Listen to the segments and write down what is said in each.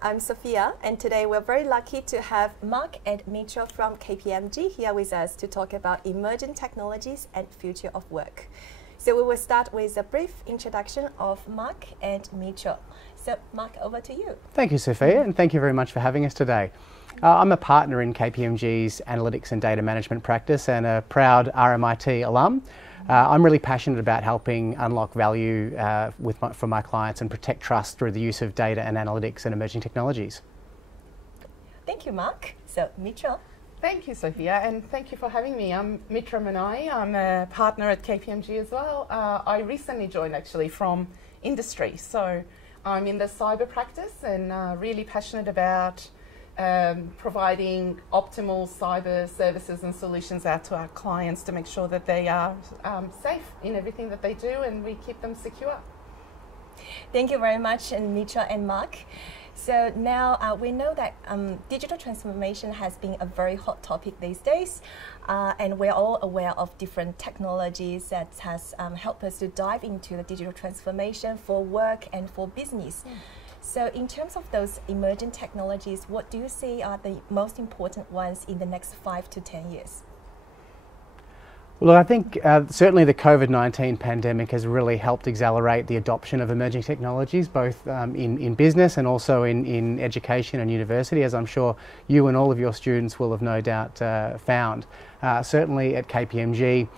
I'm Sophia, and today we're very lucky to have Mark and Mitra from KPMG here with us to talk about emerging technologies and future of work. So we will start with a brief introduction of Mark and Mitra. So Mark, over to you. Thank you, Sophia, and thank you very much for having us today. I'm a partner in KPMG's Analytics and Data Management practice and a proud RMIT alum. I'm really passionate about helping unlock value for my clients and protect trust through the use of data and analytics and emerging technologies. Thank you, Mark. So, Mitra. Thank you, Sophia, and thank you for having me. I'm Mitra Minai. I'm a partner at KPMG as well. I recently joined actually from industry, so I'm in the cyber practice and really passionate about providing optimal cyber services and solutions out to our clients to make sure that they are safe in everything that they do and we keep them secure. Thank you very much, Mitra and Mark. So now we know that digital transformation has been a very hot topic these days, and we're all aware of different technologies that has helped us to dive into the digital transformation for work and for business. So in terms of those emerging technologies, what do you see are the most important ones in the next 5 to 10 years? Well, I think certainly the COVID-19 pandemic has really helped accelerate the adoption of emerging technologies, both in business and also in education and university, as I'm sure you and all of your students will have no doubt found. Certainly at KPMG,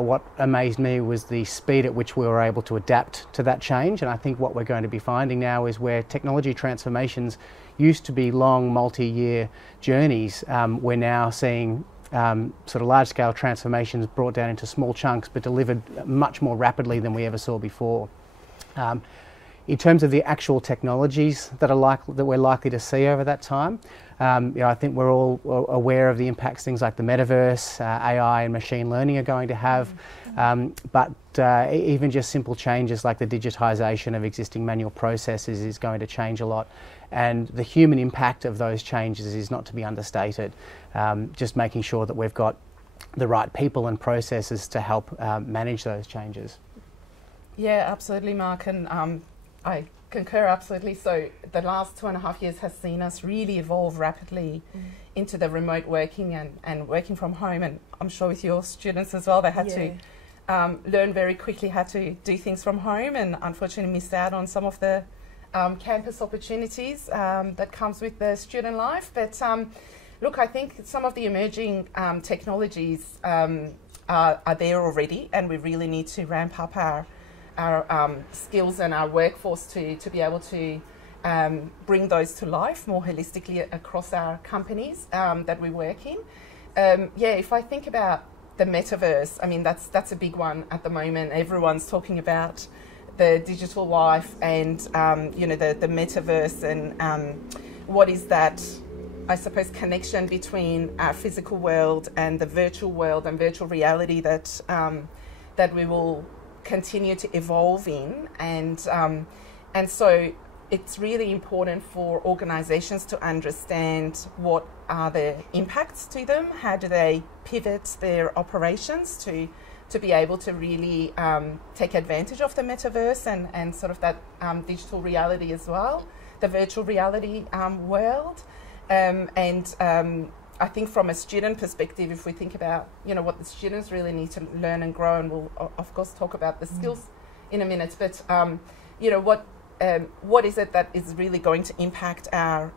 what amazed me was the speed at which we were able to adapt to that change, and I think what we're going to be finding now is where technology transformations used to be long, multi-year journeys, we're now seeing sort of large-scale transformations brought down into small chunks but delivered much more rapidly than we ever saw before. In terms of the actual technologies that we're likely to see over that time, I think we're all aware of the impacts things like the metaverse, AI and machine learning are going to have, but even just simple changes like the digitisation of existing manual processes is going to change a lot. And the human impact of those changes is not to be understated. Just making sure that we've got the right people and processes to help manage those changes. Yeah, absolutely, Mark, and I concur absolutely. So the last 2.5 years has seen us really evolve rapidly into the remote working and working from home, and I'm sure with your students as well, they had to learn very quickly how to do things from home and unfortunately missed out on some of the campus opportunities that comes with the student life. But look, I think some of the emerging technologies are there already, and we really need to ramp up our skills and our workforce to be able to bring those to life more holistically across our companies that we work in. Yeah, if I think about the metaverse, I mean, that's a big one at the moment. Everyone's talking about the digital life and the metaverse and what is that, I suppose, connection between our physical world and the virtual world and virtual reality that we will continue to evolve in, and so it's really important for organisations to understand what are the impacts to them, how do they pivot their operations to be able to really take advantage of the metaverse and sort of that digital reality as well, the virtual reality world. I think from a student perspective, if we think about what the students really need to learn and grow, and we'll of course talk about the skills in a minute, but what is it that is really going to impact our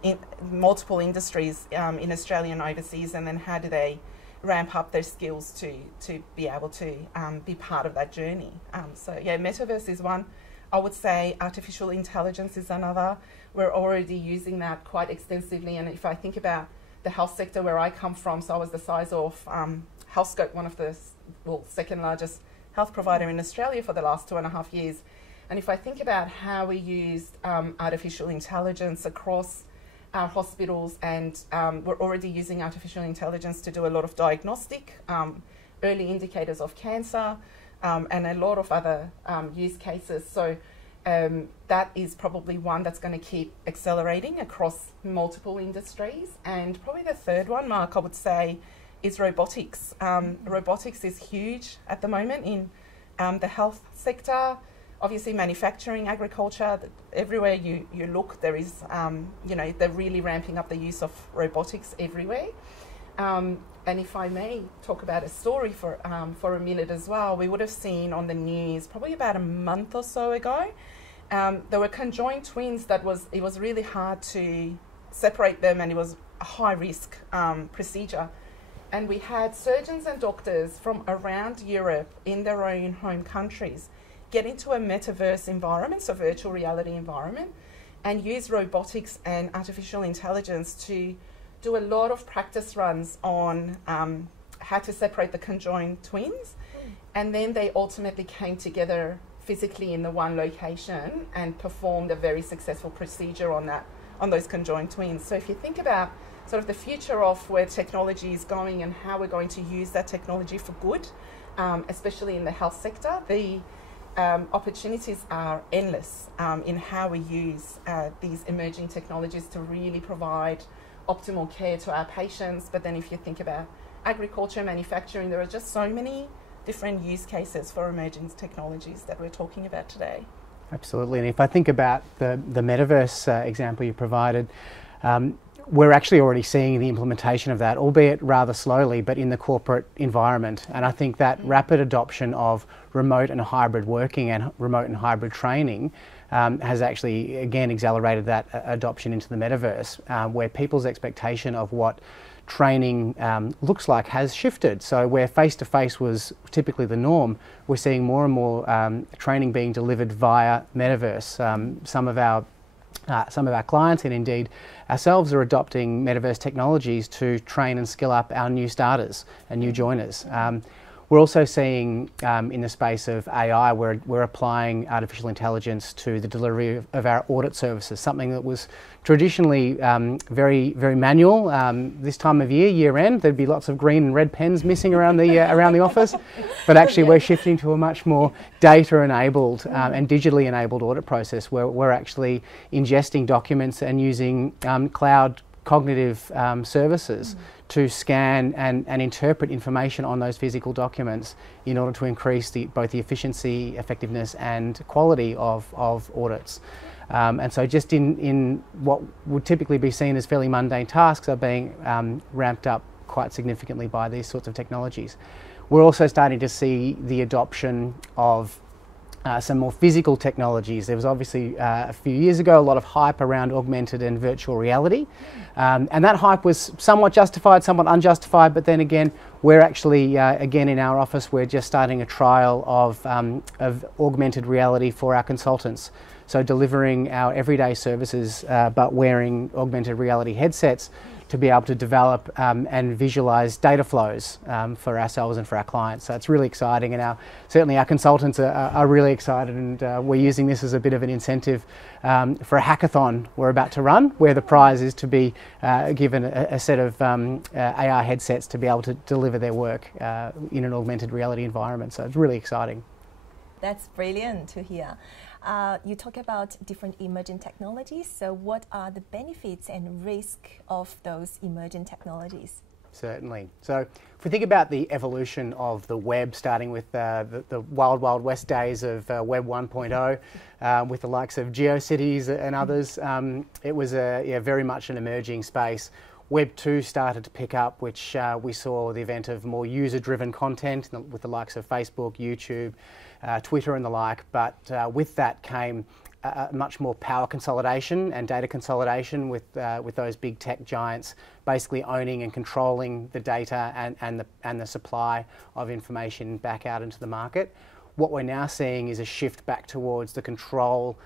multiple industries in Australia and overseas, and then how do they ramp up their skills to be able to be part of that journey? So yeah, metaverse is one. I would say artificial intelligence is another. We're already using that quite extensively, and if I think about the health sector where I come from, so I was the size of HealthScope, one of the second largest health provider in Australia for the last 2.5 years. And if I think about how we used artificial intelligence across our hospitals, and we're already using artificial intelligence to do a lot of diagnostic, early indicators of cancer, and a lot of other use cases. So that is probably one that's going to keep accelerating across multiple industries. And probably the third one, Mark, I would say, is robotics. Robotics is huge at the moment in the health sector. obviously manufacturing, agriculture, everywhere you look, there is, they're really ramping up the use of robotics everywhere. And if I may talk about a story for a minute as well, we would have seen on the news probably about a month or so ago, there were conjoined twins it was really hard to separate them, and it was a high risk procedure. And we had surgeons and doctors from around Europe in their own home countries get into a metaverse environment, so virtual reality environment, and use robotics and artificial intelligence to do a lot of practice runs on how to separate the conjoined twins. And then they ultimately came together physically in the one location and performed a very successful procedure on those conjoined twins. So if you think about sort of the future of where technology is going and how we're going to use that technology for good, especially in the health sector, the opportunities are endless in how we use these emerging technologies to really provide optimal care to our patients. But then if you think about agriculture, manufacturing, there are just so many different use cases for emerging technologies that we're talking about today. Absolutely, and if I think about the metaverse example you provided, we're actually already seeing the implementation of that, albeit rather slowly, but in the corporate environment. And I think that rapid adoption of remote and hybrid working and remote and hybrid training has actually, again, accelerated that adoption into the metaverse, where people's expectation of what training looks like has shifted. So where face-to-face was typically the norm, we're seeing more and more training being delivered via metaverse. Some of our clients, and indeed ourselves, are adopting metaverse technologies to train and skill up our new starters and new joiners. We're also seeing in the space of AI, we're applying artificial intelligence to the delivery of our audit services, something that was traditionally very, very manual. This time of year end, there'd be lots of green and red pens missing around the office, but actually we're shifting to a much more data-enabled and digitally enabled audit process, where we're actually ingesting documents and using cloud cognitive services to scan and interpret information on those physical documents in order to increase both the efficiency, effectiveness and quality of audits. And so just in what would typically be seen as fairly mundane tasks are being ramped up quite significantly by these sorts of technologies. We're also starting to see the adoption of some more physical technologies. There was obviously a few years ago a lot of hype around augmented and virtual reality, and that hype was somewhat justified, somewhat unjustified, but then again we're actually, again in our office, we're just starting a trial of augmented reality for our consultants. So delivering our everyday services but wearing augmented reality headsets to be able to develop and visualize data flows for ourselves and for our clients. So it's really exciting, and certainly our consultants are really excited, and we're using this as a bit of an incentive for a hackathon we're about to run, where the prize is to be given a set of AR headsets to be able to deliver their work in an augmented reality environment. So it's really exciting. That's brilliant to hear. You talk about different emerging technologies. So what are the benefits and risk of those emerging technologies? Certainly. So if we think about the evolution of the web, starting with the wild, wild west days of Web 1.0, with the likes of GeoCities and others, it was very much an emerging space. Web 2 started to pick up, which we saw the event of more user-driven content with the likes of Facebook, YouTube, Twitter and the like, but with that came much more power consolidation and data consolidation with those big tech giants basically owning and controlling the data and the supply of information back out into the market. What we're now seeing is a shift back towards the control,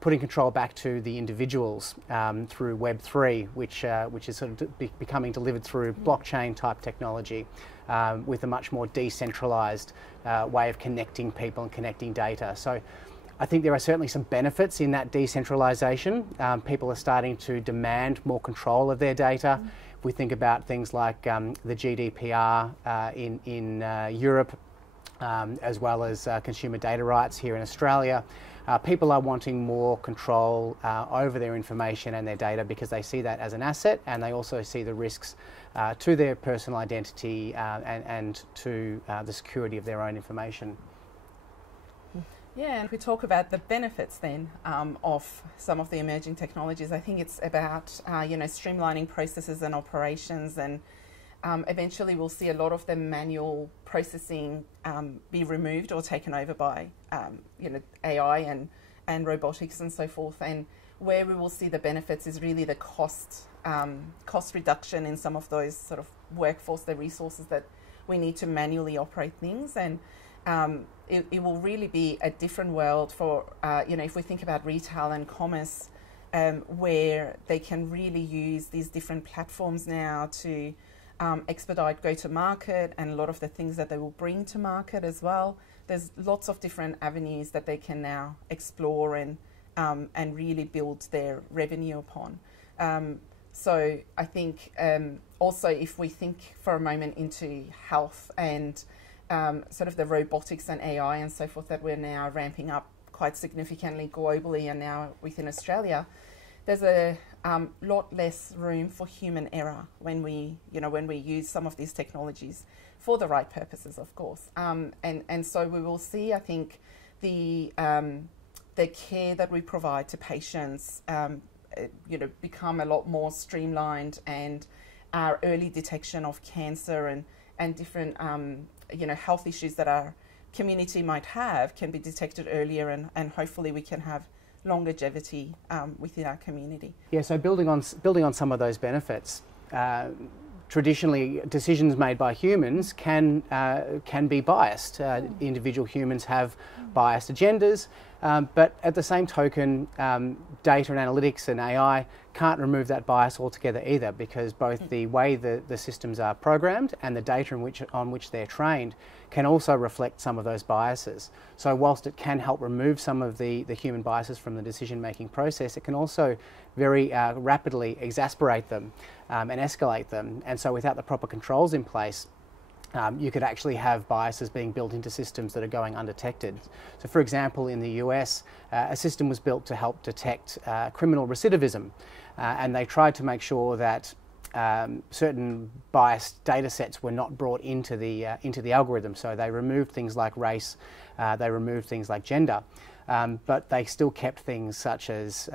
putting control back to the individuals through Web 3, which is sort of becoming delivered through blockchain type technology, with a much more decentralized way of connecting people and connecting data. So I think there are certainly some benefits in that decentralization. People are starting to demand more control of their data. If we think about things like the GDPR in Europe, as well as consumer data rights here in Australia, people are wanting more control over their information and their data because they see that as an asset, and they also see the risks to their personal identity and to the security of their own information. Yeah, and if we talk about the benefits then of some of the emerging technologies, I think it's about streamlining processes and operations, and eventually we'll see a lot of the manual processing be removed or taken over by AI and robotics and so forth. And where we will see the benefits is really the cost reduction in some of those sort of workforce, the resources that we need to manually operate things. And it will really be a different world for, if we think about retail and commerce, where they can really use these different platforms now to expedite go-to-market and a lot of the things that they will bring to market as well. There's lots of different avenues that they can now explore and really build their revenue upon. So I think also if we think for a moment into health and sort of the robotics and AI and so forth that we're now ramping up quite significantly globally and now within Australia, there's a lot less room for human error when we use some of these technologies for the right purposes, of course. And so we will see, I think, the care that we provide to patients, become a lot more streamlined, and our early detection of cancer and different, health issues that our community might have can be detected earlier, and hopefully we can have longevity within our community. Yeah, so building on some of those benefits, traditionally decisions made by humans can be biased. Individual humans have biased agendas, but at the same token, data and analytics and AI can't remove that bias altogether either, because both the way the systems are programmed and the data on which they're trained can also reflect some of those biases. So whilst it can help remove some of the human biases from the decision-making process, it can also very rapidly exasperate them and escalate them. And so without the proper controls in place, you could actually have biases being built into systems that are going undetected. So for example, in the US, a system was built to help detect criminal recidivism, and they tried to make sure that certain biased data sets were not brought into the algorithm. So they removed things like race, they removed things like gender, but they still kept things such as,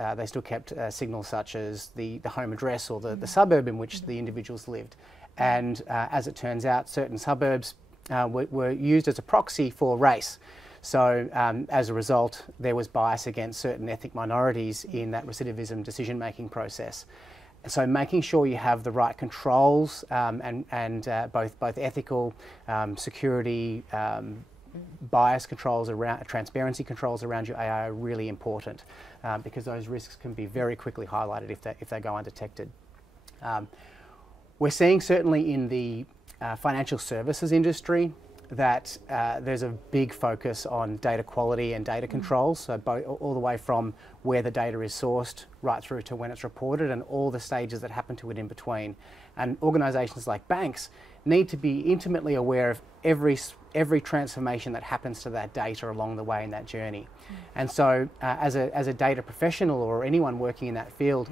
signals such as the home address or the suburb in which the individuals lived. And as it turns out, certain suburbs were used as a proxy for race. So as a result, there was bias against certain ethnic minorities in that recidivism decision-making process. So making sure you have the right controls and both ethical, security, bias controls around, transparency controls around your AI are really important, because those risks can be very quickly highlighted if they go undetected. We're seeing certainly in the financial services industry that there's a big focus on data quality and data controls, so all the way from where the data is sourced right through to when it's reported and all the stages that happen to it in between. And organisations like banks need to be intimately aware of every transformation that happens to that data along the way in that journey. And so as a data professional or anyone working in that field,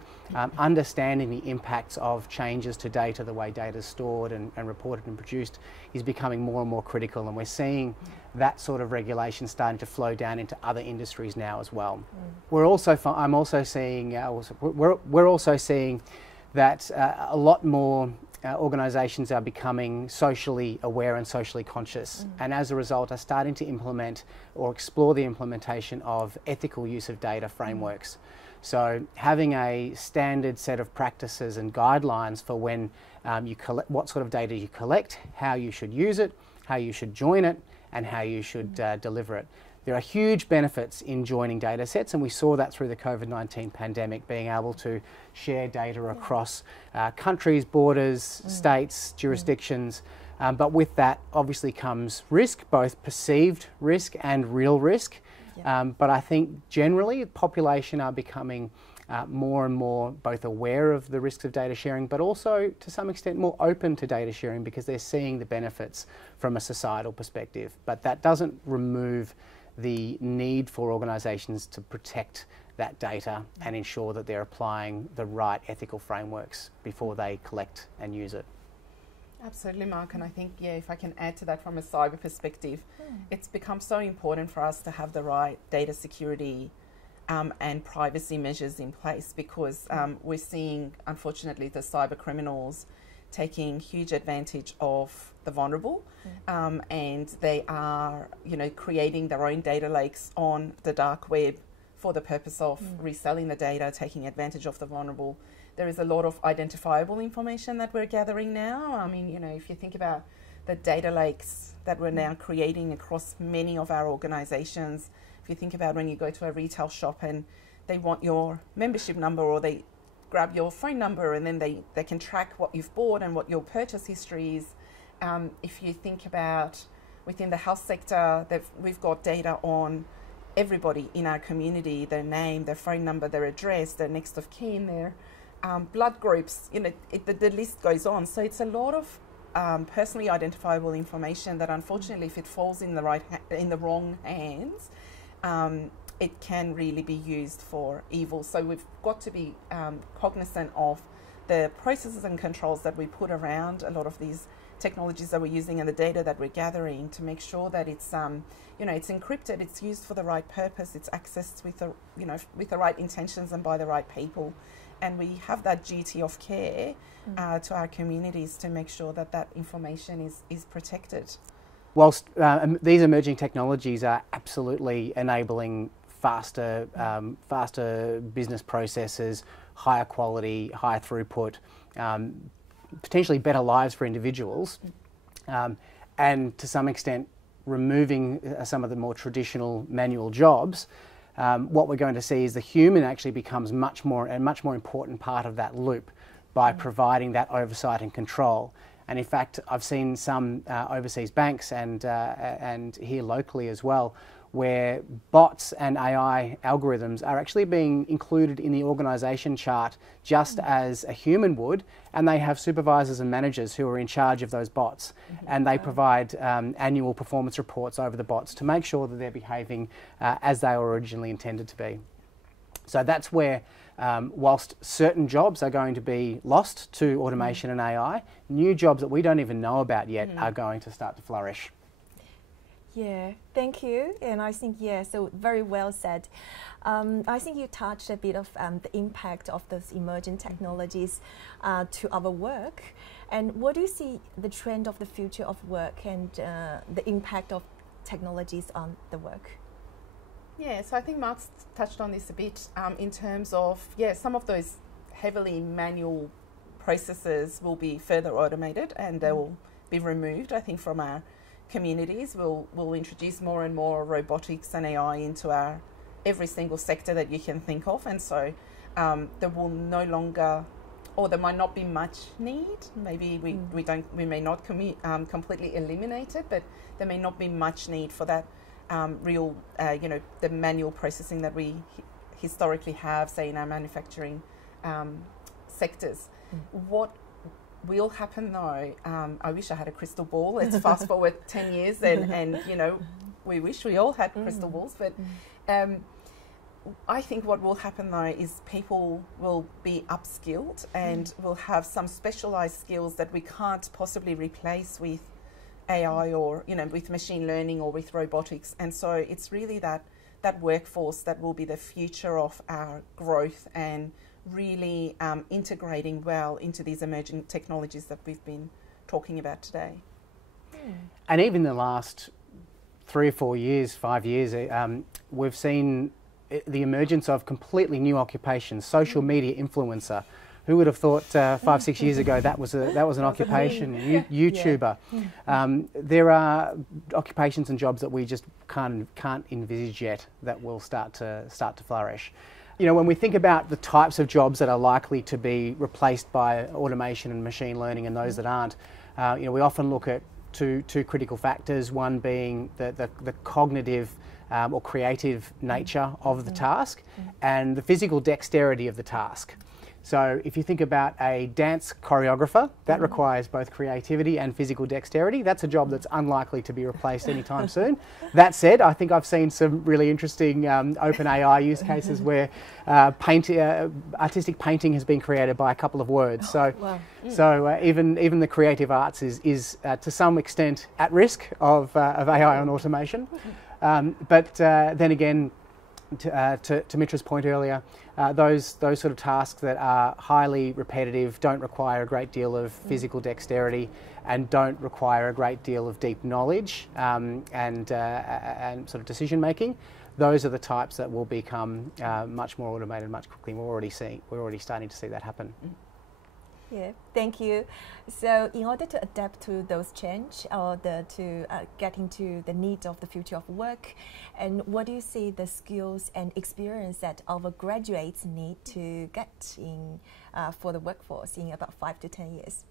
understanding the impacts of changes to data, the way data is stored and reported and produced, is becoming more and more critical, and we're seeing that sort of regulation starting to flow down into other industries now as well. We're also seeing that a lot more organisations are becoming socially aware and socially conscious, and as a result are starting to implement or explore the implementation of ethical use of data frameworks. So having a standard set of practices and guidelines for when you collect, what sort of data you collect, how you should use it, how you should join it, and how you should deliver it. There are huge benefits in joining data sets, and we saw that through the COVID-19 pandemic, being able to share data across countries, borders, states, jurisdictions. But with that obviously comes risk, both perceived risk and real risk. But I think generally the population are becoming more and more both aware of the risks of data sharing, but also to some extent more open to data sharing because they're seeing the benefits from a societal perspective. But that doesn't remove the need for organisations to protect that data and ensure that they're applying the right ethical frameworks before they collect and use it. Absolutely, Mark. And I think, if I can add to that from a cyber perspective, it's become so important for us to have the right data security and privacy measures in place, because we're seeing, unfortunately, the cyber criminals taking huge advantage of the vulnerable, and they are, creating their own data lakes on the dark web for the purpose of reselling the data, taking advantage of the vulnerable. There is a lot of identifiable information that we're gathering now. I mean, if you think about the data lakes that we're now creating across many of our organisations, if you think about when you go to a retail shop and they want your membership number, or they grab your phone number, and then they can track what you've bought and what your purchase history is. If you think about within the health sector, we've got data on everybody in our community, their name, their phone number, their address, their next of kin, their blood groups, the list goes on. So it's a lot of personally identifiable information that, unfortunately, if it falls in the wrong hands, it can really be used for evil. So we've got to be cognizant of the processes and controls that we put around a lot of these technologies that we're using and the data that we're gathering, to make sure that it's it's encrypted, it's used for the right purpose, it's accessed with the right intentions and by the right people. And we have that duty of care to our communities to make sure that that information is protected. Whilst these emerging technologies are absolutely enabling faster business processes, higher quality, higher throughput, potentially better lives for individuals, and to some extent removing some of the more traditional manual jobs, what we're going to see is the human actually becomes a much more important part of that loop by providing that oversight and control. And in fact, I've seen some overseas banks and here locally as well, where bots and AI algorithms are actually being included in the organisation chart just as a human would, and they have supervisors and managers who are in charge of those bots, and they provide annual performance reports over the bots to make sure that they're behaving as they were originally intended to be. So that's where, whilst certain jobs are going to be lost to automation and AI, new jobs that we don't even know about yet are going to start to flourish. Yeah, thank you. And I think, so very well said. I think you touched a bit of the impact of those emerging technologies to our work. And what do you see the trend of the future of work and the impact of technologies on the work? Yeah, so I think Mark's touched on this a bit in terms of, some of those heavily manual processes will be further automated and they will be removed, I think, from our communities. We'll introduce more and more robotics and AI into our every single sector that you can think of, and so there will no longer, or there might not be much need. Maybe we may not completely eliminate it, but there may not be much need for that the manual processing that we historically have, say, in our manufacturing sectors. What will happen though, I wish I had a crystal ball. Let's fast forward 10 years and we wish we all had crystal balls, but I think what will happen though is people will be upskilled and will have some specialised skills that we can't possibly replace with AI or with machine learning or with robotics. And so it's really that workforce that will be the future of our growth and really integrating well into these emerging technologies that we've been talking about today. And even the last 3 or 4 years, 5 years, we've seen the emergence of completely new occupations. Social media influencer. Who would have thought 5, 6 years ago that was an occupation? YouTuber. There are occupations and jobs that we just can't envisage yet that will start to flourish. When we think about the types of jobs that are likely to be replaced by automation and machine learning and those that aren't, we often look at two critical factors, one being the cognitive or creative nature of the task and the physical dexterity of the task. So if you think about a dance choreographer, that requires both creativity and physical dexterity. That's a job that's unlikely to be replaced anytime soon. That said, I think I've seen some really interesting open AI use cases where artistic painting has been created by a couple of words. So, even the creative arts is to some extent at risk of AI and automation. But then again, to Mitra's point earlier, those sort of tasks that are highly repetitive, don't require a great deal of physical dexterity, and don't require a great deal of deep knowledge and sort of decision making. Those are the types that will become much more automated much quickly. We're already starting to see that happen. Yeah, thank you. So in order to adapt to those change or to get into the needs of the future of work, and what do you see the skills and experience that our graduates need to get in for the workforce in about 5 to 10 years?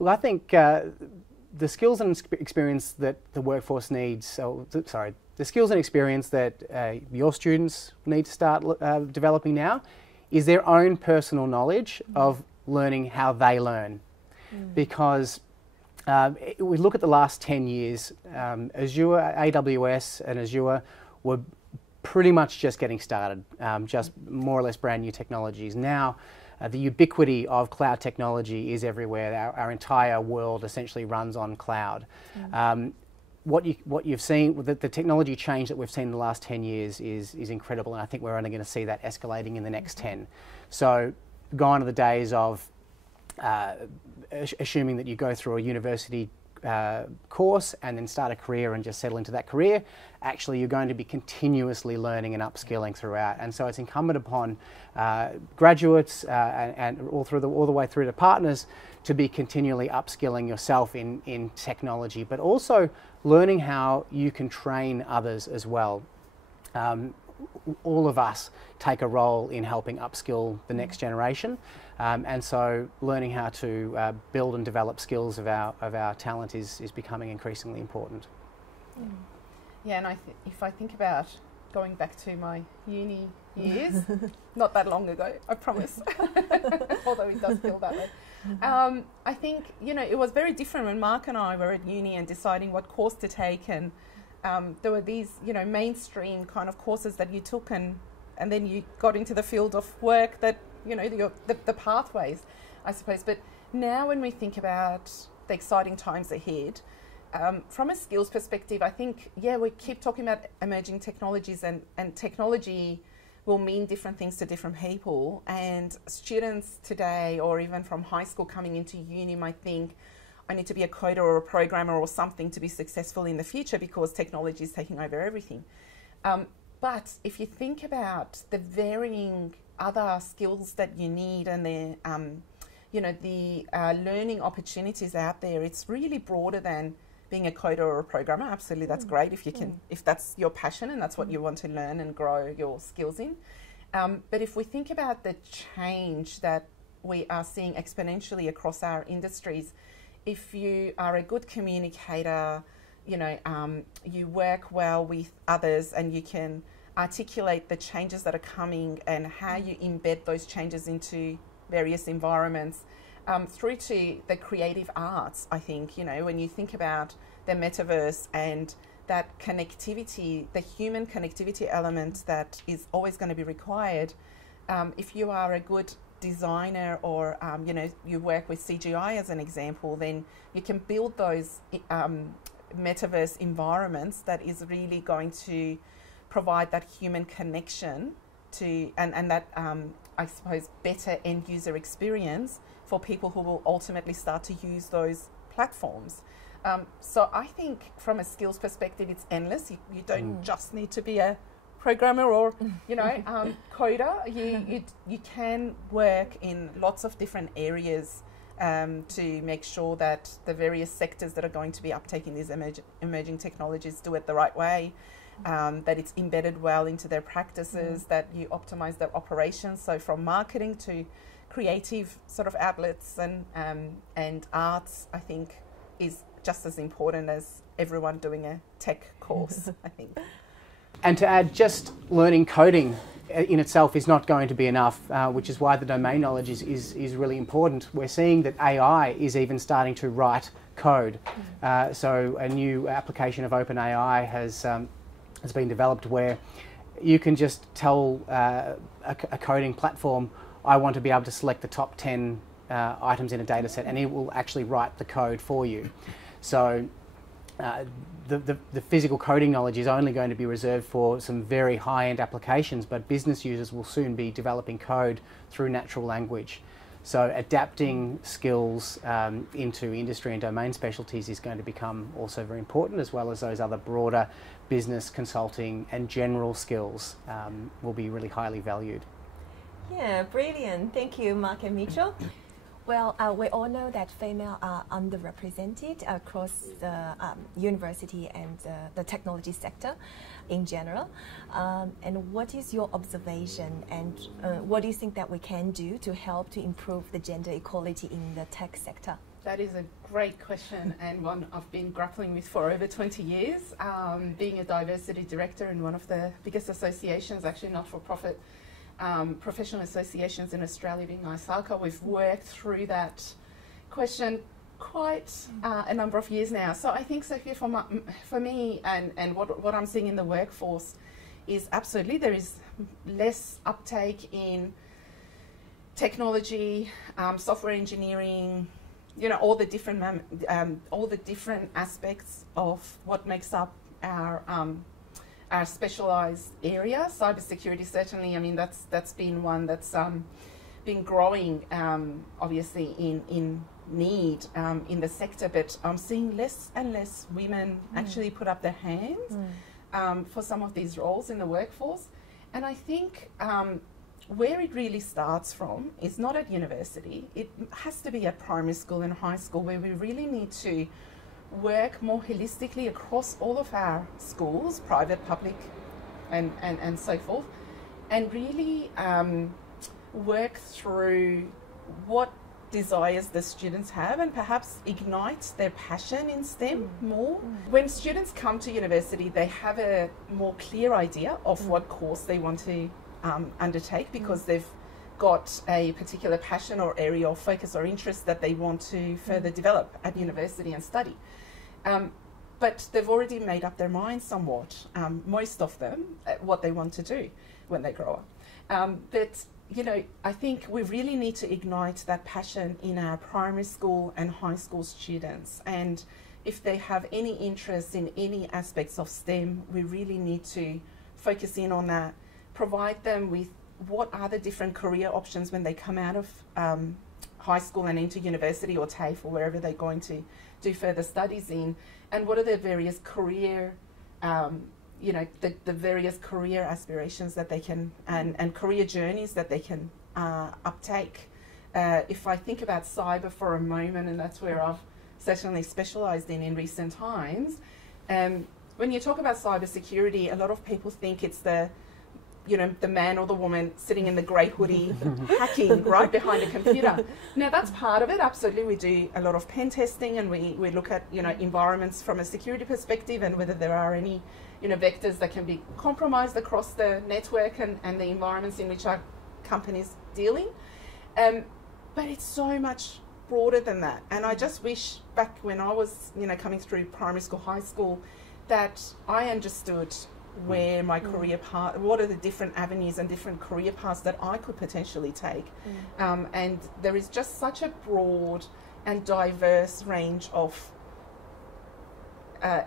Well, I think the skills and experience that the workforce needs, the skills and experience that your students need to start developing now is their own personal knowledge of learning how they learn. Because we look at the last 10 years, Azure, AWS and Azure were pretty much just getting started, just more or less brand new technologies. Now, the ubiquity of cloud technology is everywhere. Our entire world essentially runs on cloud. What you've seen, the technology change that we've seen in the last 10 years is incredible, and I think we're only going to see that escalating in the next 10. So gone are the days of assuming that you go through a university course and then start a career and just settle into that career. Actually, you're going to be continuously learning and upskilling throughout, and so it's incumbent upon graduates and all the way through to partners to be continually upskilling yourself in technology, but also learning how you can train others as well. All of us take a role in helping upskill the next generation, and so learning how to build and develop skills of our talent is becoming increasingly important. Yeah, and if I think about going back to my uni years, not that long ago, I promise, although it does feel that way. I think, it was very different when Mark and I were at uni and deciding what course to take, and there were these, mainstream kind of courses that you took, and then you got into the field of work that, the pathways, I suppose. But now when we think about the exciting times ahead, from a skills perspective, I think, we keep talking about emerging technologies, and technology will mean different things to different people. And students today, or even from high school coming into uni, might think, I need to be a coder or a programmer or something to be successful in the future because technology is taking over everything. But if you think about the varying other skills that you need and the learning opportunities out there, it's really broader than being a coder or a programmer. Absolutely, that's great if you can, if that's your passion and that's what you want to learn and grow your skills in. But if we think about the change that we are seeing exponentially across our industries, if you are a good communicator, you work well with others and you can articulate the changes that are coming and how you embed those changes into various environments, through to the creative arts. I think, when you think about the metaverse and that connectivity, the human connectivity element that is always going to be required, if you are a good designer or, you work with CGI as an example, then you can build those metaverse environments that is really going to provide that human connection to, and that, I suppose, better end user experience for people who will ultimately start to use those platforms. So I think from a skills perspective, it's endless. You don't just need to be a programmer or, coder. You can work in lots of different areas to make sure that the various sectors that are going to be uptaking these emerging technologies do it the right way, that it's embedded well into their practices, that you optimize their operations. So from marketing to creative sort of outlets and arts, I think, is just as important as everyone doing a tech course, I think. And to add, just learning coding in itself is not going to be enough, which is why the domain knowledge is really important. We're seeing that AI is even starting to write code. So a new application of OpenAI has been developed where you can just tell a coding platform, I want to be able to select the top 10 items in a data set, and it will actually write the code for you. So the physical coding knowledge is only going to be reserved for some very high-end applications, but business users will soon be developing code through natural language. So adapting skills into industry and domain specialties is going to become also very important, as well as those other broader business, consulting and general skills will be really highly valued. Yeah, brilliant. Thank you, Mark and Mitra. Well, we all know that females are underrepresented across the university and the technology sector in general. And what is your observation, and what do you think that we can do to help to improve the gender equality in the tech sector? That is a great question, and one I've been grappling with for over 20 years. Being a diversity director in one of the biggest associations, actually not-for-profit professional associations in Australia, being ISACA, we've worked through that question quite a number of years now. So I think, Sophia, for me and what I'm seeing in the workforce is absolutely there is less uptake in technology, software engineering, you know, all the different aspects of what makes up our specialised area. Cybersecurity, certainly, I mean, that's been one that's been growing, obviously, in need in the sector, but I'm seeing less and less women actually put up their hands for some of these roles in the workforce. And I think where it really starts from is not at university. It has to be at primary school and high school, where we really need to work more holistically across all of our schools, private, public, and so forth, and really work through what desires the students have and perhaps ignite their passion in STEM more. When students come to university, they have a more clear idea of what course they want to undertake, because they've got a particular passion or area of focus or interest that they want to further develop at university and study. But they've already made up their minds somewhat, most of them, what they want to do when they grow up. But, you know, I think we really need to ignite that passion in our primary school and high school students. And if they have any interest in any aspects of STEM, we really need to focus in on that, provide them with what are the different career options when they come out of high school and into university or TAFE or wherever they're going to do further studies in, and what are their various career, you know, the various career aspirations that they can, and career journeys that they can uptake. If I think about cyber for a moment, and that's where I've certainly specialised in recent times, when you talk about cybersecurity, a lot of people think it's the, you know, the man or the woman sitting in the grey hoodie hacking right behind a computer. Now, that's part of it. Absolutely, we do a lot of pen testing, and we look at, you know, environments from a security perspective and whether there are any, you know, vectors that can be compromised across the network and the environments in which our company's dealing. But it's so much broader than that. And I just wish back when I was, you know, coming through primary school, high school, that I understood where my career path, what are the different avenues and different career paths that I could potentially take. And there is just such a broad and diverse range of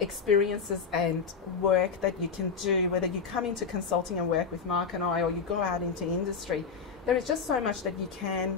experiences and work that you can do, whether you come into consulting and work with Mark and I, or you go out into industry. There is just so much that you can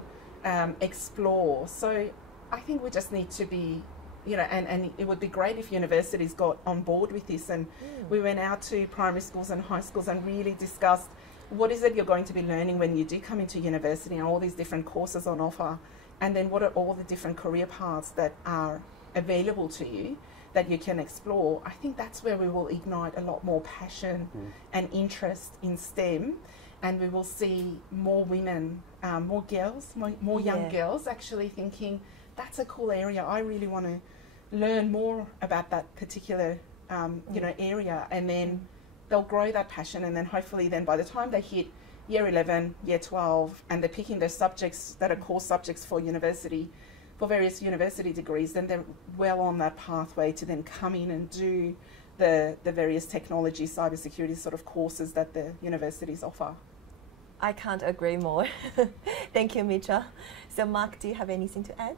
explore. So I think we just need to be, you know, and it would be great if universities got on board with this, and we went out to primary schools and high schools and really discussed what is it you're going to be learning when you do come into university, and all these different courses on offer, and then what are all the different career paths that are available to you that you can explore. I think that's where we will ignite a lot more passion and interest in STEM, and we will see more women, more girls, more young girls actually thinking, that's a cool area, I really want to learn more about that particular you know, area, and then they'll grow that passion, and then hopefully then by the time they hit year 11, year 12, and they're picking their subjects that are core subjects for university, for various university degrees, then they're well on that pathway to then come in and do the various technology, cybersecurity sort of courses that the universities offer. I can't agree more. Thank you, Mitra. So Mark, do you have anything to add?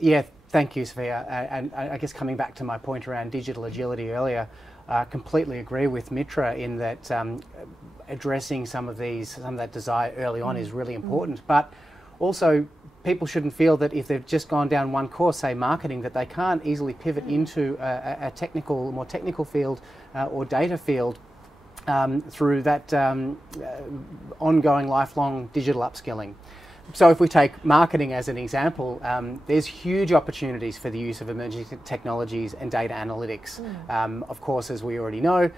Yeah, thank you, Sophia. And I guess coming back to my point around digital agility earlier, I completely agree with Mitra in that addressing some of that desire early on is really important. But also, people shouldn't feel that if they've just gone down one course, say marketing, that they can't easily pivot into a more technical field or data field through that ongoing lifelong digital upskilling. So if we take marketing as an example, there's huge opportunities for the use of emerging technologies and data analytics. Of course, as we already know,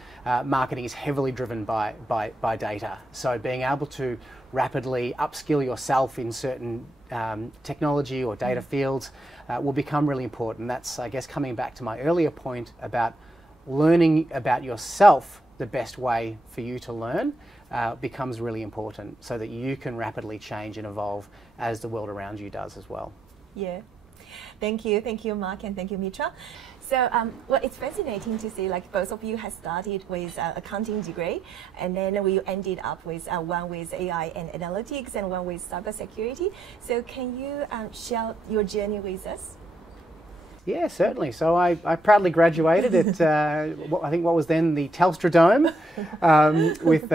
marketing is heavily driven by data. So being able to rapidly upskill yourself in certain technology or data fields will become really important. That's, I guess, coming back to my earlier point about learning about yourself. The best way for you to learn becomes really important so that you can rapidly change and evolve as the world around you does as well. Yeah. Thank you, Mark, and thank you, Mitra. So, well, it's fascinating to see like both of you have started with accounting degree, and then we ended up with one with AI and analytics and one with cybersecurity. So can you share your journey with us? Yeah, certainly. So I proudly graduated at I think what was then the Telstra Dome with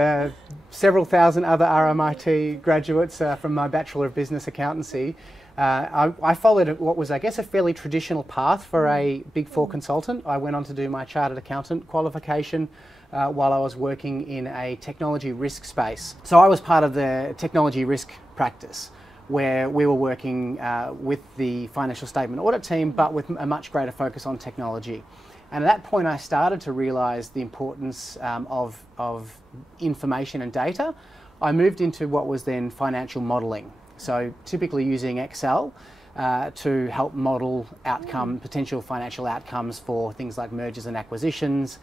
several thousand other RMIT graduates from my Bachelor of Business Accountancy. I followed what was, I guess, a fairly traditional path for a Big Four consultant. I went on to do my Chartered Accountant qualification while I was working in a technology risk space. So I was part of the technology risk practice, where we were working with the financial statement audit team, but with a much greater focus on technology. And at that point, I started to realise the importance of information and data. I moved into what was then financial modelling. So typically using Excel to help model potential financial outcomes for things like mergers and acquisitions,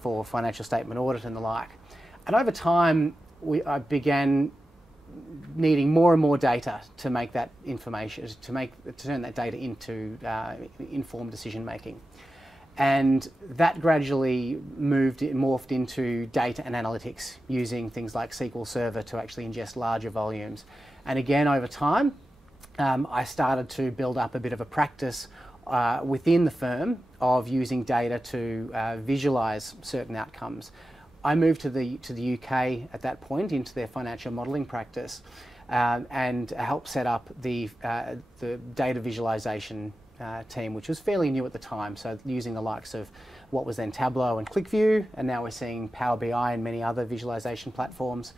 for financial statement audit and the like. And over time, I began needing more and more data to make that information, to turn that data into informed decision making. And that gradually morphed into data and analytics, using things like SQL Server to actually ingest larger volumes. And again, over time, I started to build up a bit of a practice within the firm of using data to visualize certain outcomes. I moved to the UK at that point into their financial modelling practice and helped set up the data visualisation team, which was fairly new at the time. So using the likes of what was then Tableau and ClickView, and now we're seeing Power BI and many other visualisation platforms.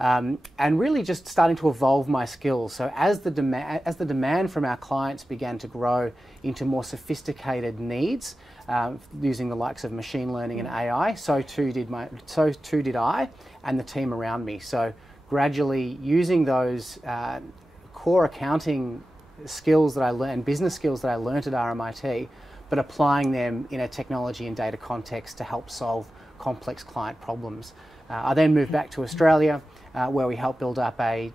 And really just starting to evolve my skills. So as the demand from our clients began to grow into more sophisticated needs, using the likes of machine learning and AI, so too did I and the team around me. So gradually using those core accounting skills that I learned, business skills that I learned at RMIT, but applying them in a technology and data context to help solve complex client problems. I then moved back to Australia, where we helped build up a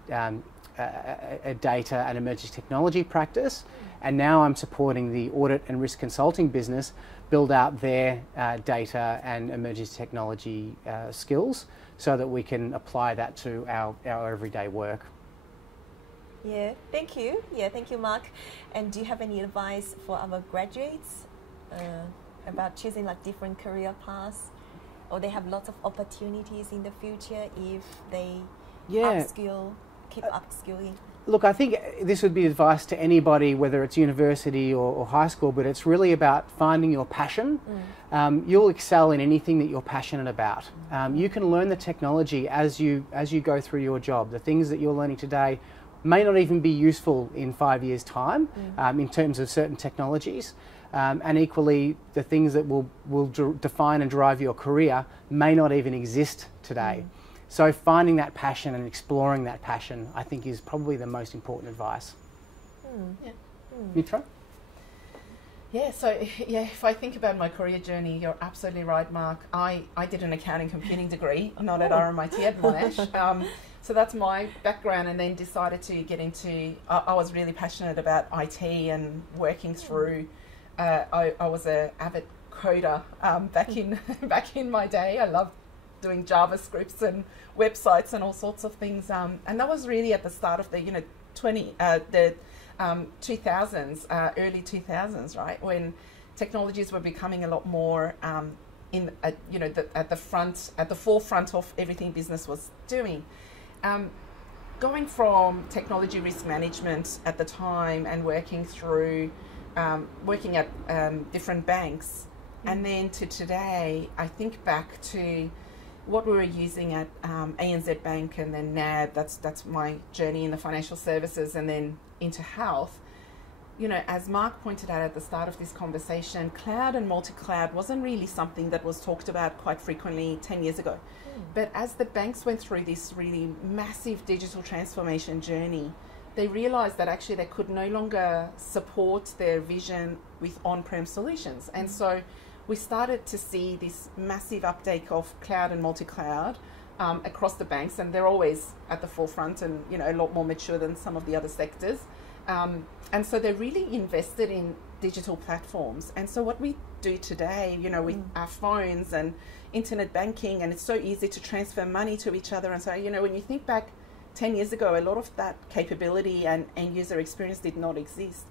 data and emerging technology practice, and now I'm supporting the audit and risk consulting business build out their data and emerging technology skills so that we can apply that to our everyday work. Yeah, thank you. Yeah, thank you, Mark. And do you have any advice for our graduates about choosing like different career paths? Or they have lots of opportunities in the future if they keep upskilling? Look, I think this would be advice to anybody, whether it's university or high school, but it's really about finding your passion. You'll excel in anything that you're passionate about. You can learn the technology as you go through your job. The things that you're learning today may not even be useful in 5 years' time in terms of certain technologies. And equally, the things that will define and drive your career may not even exist today. So finding that passion and exploring that passion, I think, is probably the most important advice. Yeah. Mitra? Yeah, so yeah, if I think about my career journey, you're absolutely right, Mark. I did an accounting computing degree, not at RMIT at Monash. So that's my background, and then decided to get into, I was really passionate about IT and working through, I was an avid coder back in my day. I loved doing JavaScripts and websites and all sorts of things. And that was really at the start of the, 2000s, early 2000s, right, when technologies were becoming a lot more at the forefront of everything business was doing. Going from technology risk management at the time and working at different banks, and then to today, I think back to what we were using at ANZ Bank and then NAB. That's my journey in the financial services, and then into health. As Mark pointed out at the start of this conversation, cloud and multi-cloud wasn't really something that was talked about quite frequently 10 years ago. But as the banks went through this really massive digital transformation journey, they realized that actually they could no longer support their vision with on-prem solutions. And so we started to see this massive uptake of cloud and multi-cloud across the banks, and they're always at the forefront and a lot more mature than some of the other sectors. And so they really invested in digital platforms. And so what we do today, with our phones and internet banking, and it's so easy to transfer money to each other. And so, when you think back 10 years ago, a lot of that capability and end user experience did not exist.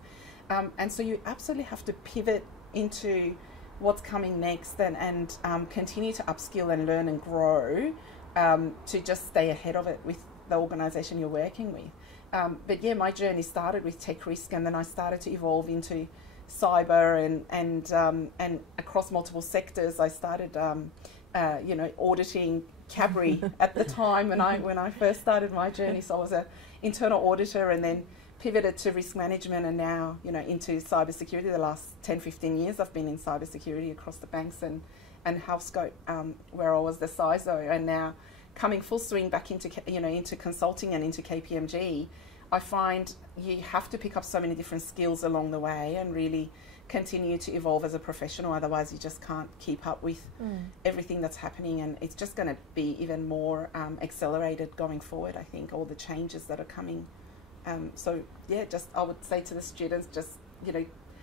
And so you absolutely have to pivot into what's coming next and continue to upskill and learn and grow to just stay ahead of it with the organisation you're working with. But yeah, my journey started with tech risk, and then I started to evolve into cyber and across multiple sectors. I started, auditing Cadbury at the time when I first started my journey. So I was an internal auditor, and then pivoted to risk management, and now into cybersecurity. The last 10-15 years I've been in cybersecurity across the banks and HealthScope, where I was the CISO, and now coming full swing back into into consulting and into KPMG. I find you have to pick up so many different skills along the way and really continue to evolve as a professional. Otherwise, you just can't keep up with everything that's happening, and it's just going to be even more accelerated going forward. I think all the changes that are coming. So yeah, just I would say to the students, just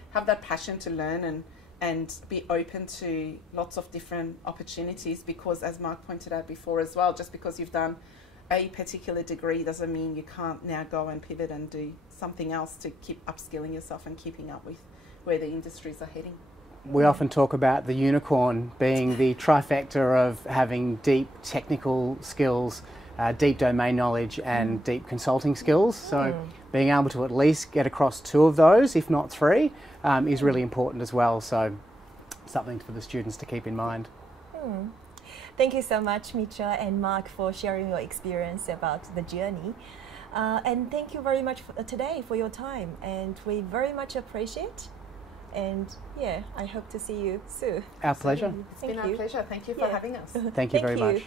have that passion to learn and be open to lots of different opportunities, because as Mark pointed out before as well, just because you've done a particular degree doesn't mean you can't now go and pivot and do something else to keep upskilling yourself and keeping up with where the industries are heading. We often talk about the unicorn being the trifecta of having deep technical skills, deep domain knowledge and deep consulting skills. So being able to at least get across two of those, if not three, is really important as well. So something for the students to keep in mind. Thank you so much, Mitra and Mark, for sharing your experience about the journey. And thank you very much today for your time. And we very much appreciate. And yeah, I hope to see you soon. Our pleasure. It's been our pleasure. Thank you for having us. Thank you very much.